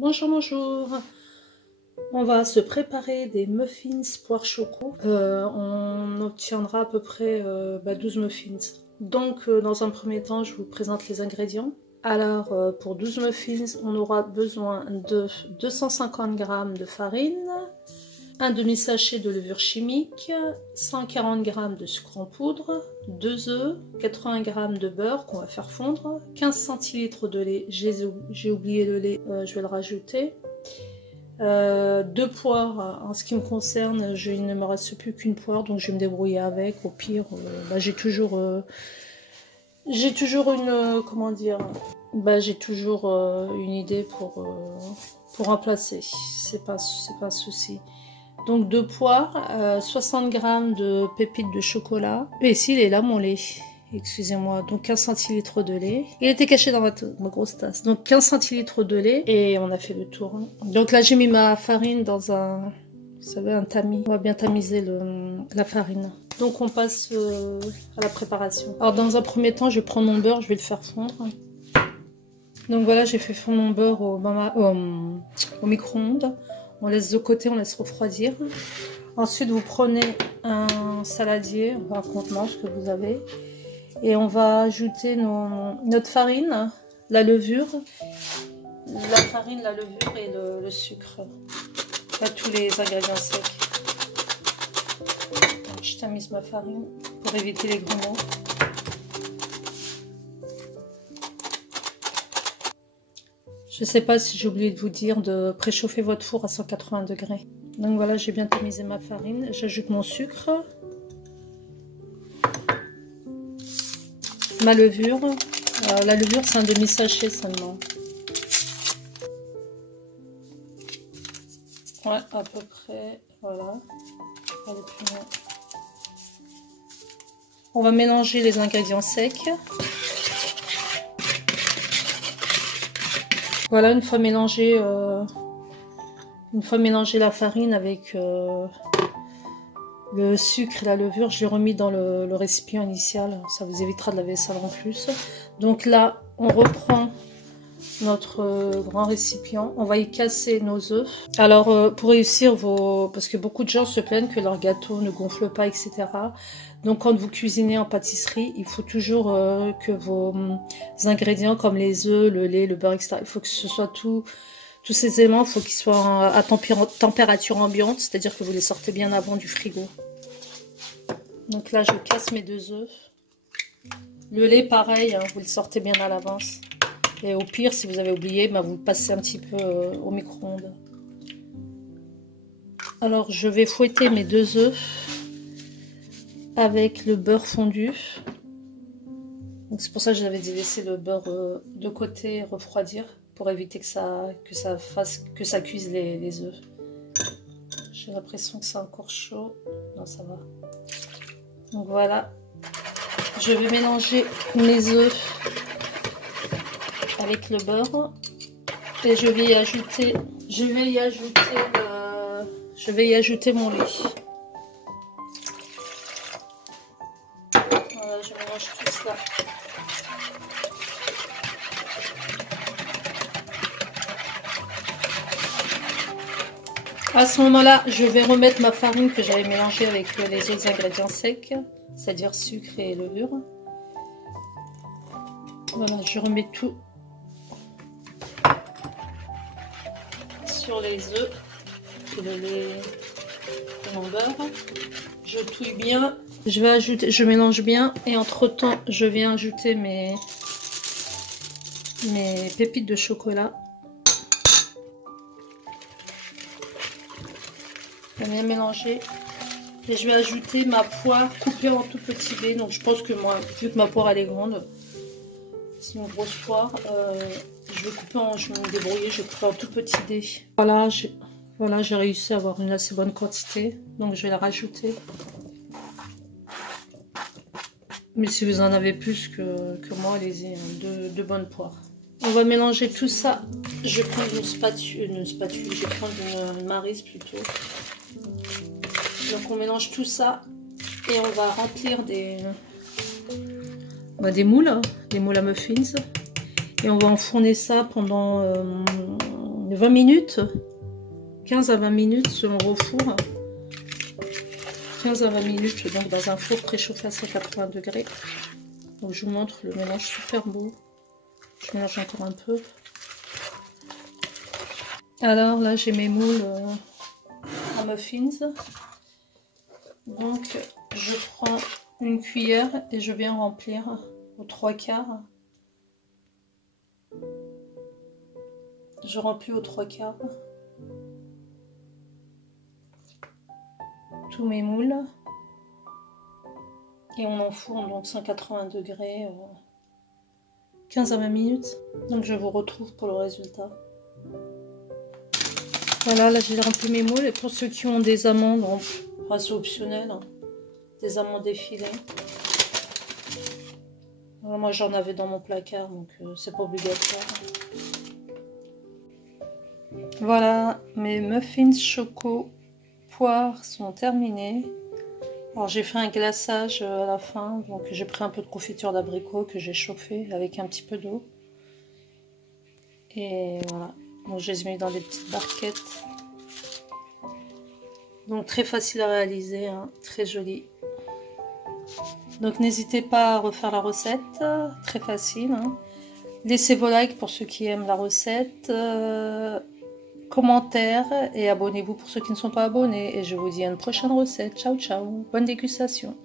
Bonjour, bonjour. On va se préparer des muffins poire choco. On obtiendra à peu près 12 muffins. Donc dans un premier temps, je vous présente les ingrédients. Alors pour 12 muffins, on aura besoin de 250 g de farine, un demi-sachet de levure chimique, 140 g de sucre en poudre, 2 œufs, 80 g de beurre qu'on va faire fondre, 15 centilitres de lait, j'ai oublié le lait, je vais le rajouter, 2 poires. En ce qui me concerne, il ne me reste plus qu'une poire, donc je vais me débrouiller avec. Au pire, j'ai toujours une, comment dire, j'ai toujours une idée pour remplacer, c'est pas un souci. Donc 2 poires, 60 g de pépites de chocolat. Et ici il est là mon lait, excusez-moi. Donc 15 centilitres de lait. Il était caché dans ma grosse tasse. Donc 15 centilitres de lait et on a fait le tour. Donc là j'ai mis ma farine dans un, vous savez, un tamis. On va bien tamiser la farine. Donc on passe à la préparation. Alors dans un premier temps je vais prendre mon beurre, je vais le faire fondre. Donc voilà, j'ai fait fondre mon beurre au micro-ondes. On laisse de côté, on laisse refroidir. Ensuite, vous prenez un saladier, un contenant, ce que vous avez. Et on va ajouter notre farine, la levure. La farine, la levure et le sucre. Pas tous les ingrédients secs. Donc, je tamise ma farine pour éviter les grumeaux. Je ne sais pas si j'ai oublié de vous dire de préchauffer votre four à 180 degrés. Donc voilà, j'ai bien tamisé ma farine. J'ajoute mon sucre, ma levure. La levure, c'est un demi-sachet seulement. Ouais, à peu près. Voilà. On va mélanger les ingrédients secs. Voilà, une fois mélangé la farine avec le sucre et la levure, je l'ai remis dans le récipient initial. Ça vous évitera de la vaisselle en plus. Donc là, on reprend notre grand récipient. On va y casser nos œufs. Alors, pour réussir parce que beaucoup de gens se plaignent que leur gâteau ne gonfle pas, etc. Donc quand vous cuisinez en pâtisserie, il faut toujours que vos ingrédients comme les œufs, le lait, le beurre, etc. Il faut que ce soit tous ces éléments, il faut qu'ils soient à température ambiante, c'est-à-dire que vous les sortez bien avant du frigo. Donc là, je casse mes 2 œufs. Le lait, pareil, hein, vous le sortez bien à l'avance. Et au pire, si vous avez oublié, vous le passez un petit peu au micro-ondes. Alors, je vais fouetter mes 2 œufs avec le beurre fondu. Donc c'est pour ça que j'avais dit laisser le beurre de côté refroidir pour éviter que ça cuise les œufs. J'ai l'impression que c'est encore chaud. Non, ça va. Donc voilà. Je vais mélanger mes œufs avec le beurre et je vais y ajouter mon lait. Voilà, je mélange tout cela. À ce moment-là, je vais remettre ma farine que j'avais mélangée avec les autres ingrédients secs, c'est-à-dire sucre et levure. Voilà, je remets tout sur les œufs, mon beurre. Je touille bien, je mélange bien et entre-temps, je viens ajouter mes pépites de chocolat. Je vais bien mélanger et je vais ajouter ma poire coupée en tout petits dés. Donc je pense que moi, vu que ma poire elle est grande, c'est une grosse poire, je vais me débrouiller, je vais couper en tout petits dés. Voilà, j'ai réussi à avoir une assez bonne quantité, donc je vais la rajouter. Mais si vous en avez plus que moi, allez-y, de bonnes poires. On va mélanger tout ça. Je vais prendre une spatule, je vais prendre une maryse plutôt. Donc on mélange tout ça et on va remplir des moules à muffins. Et on va enfourner ça pendant 20 20 minutes, 15 à 20 minutes selon vos fours. 15 à 20 minutes donc dans un four préchauffé à 180 degrés. Donc je vous montre le mélange super beau. Je mélange encore un peu. Alors là j'ai mes moules à muffins. Donc je prends une cuillère et je viens remplir aux 3/4. Je remplis aux 3/4 tous mes moules et on enfourne donc 180 degrés 15 à 20 minutes. Donc je vous retrouve pour le résultat. Voilà, là j'ai rempli mes moules et pour ceux qui ont des amandes, enfin, c'est optionnel, hein, des amandes effilées. Alors, moi j'en avais dans mon placard donc c'est pas obligatoire. Voilà, mes muffins choco poire sont terminés. Alors j'ai fait un glaçage à la fin, donc j'ai pris un peu de confiture d'abricot que j'ai chauffé avec un petit peu d'eau. Et voilà, donc je les ai mis dans des petites barquettes. Donc très facile à réaliser, hein, très joli. Donc n'hésitez pas à refaire la recette, très facile. Hein. Laissez vos likes pour ceux qui aiment la recette. Commentaires et abonnez-vous pour ceux qui ne sont pas abonnés. Et je vous dis à une prochaine recette. Ciao, ciao. Bonne dégustation.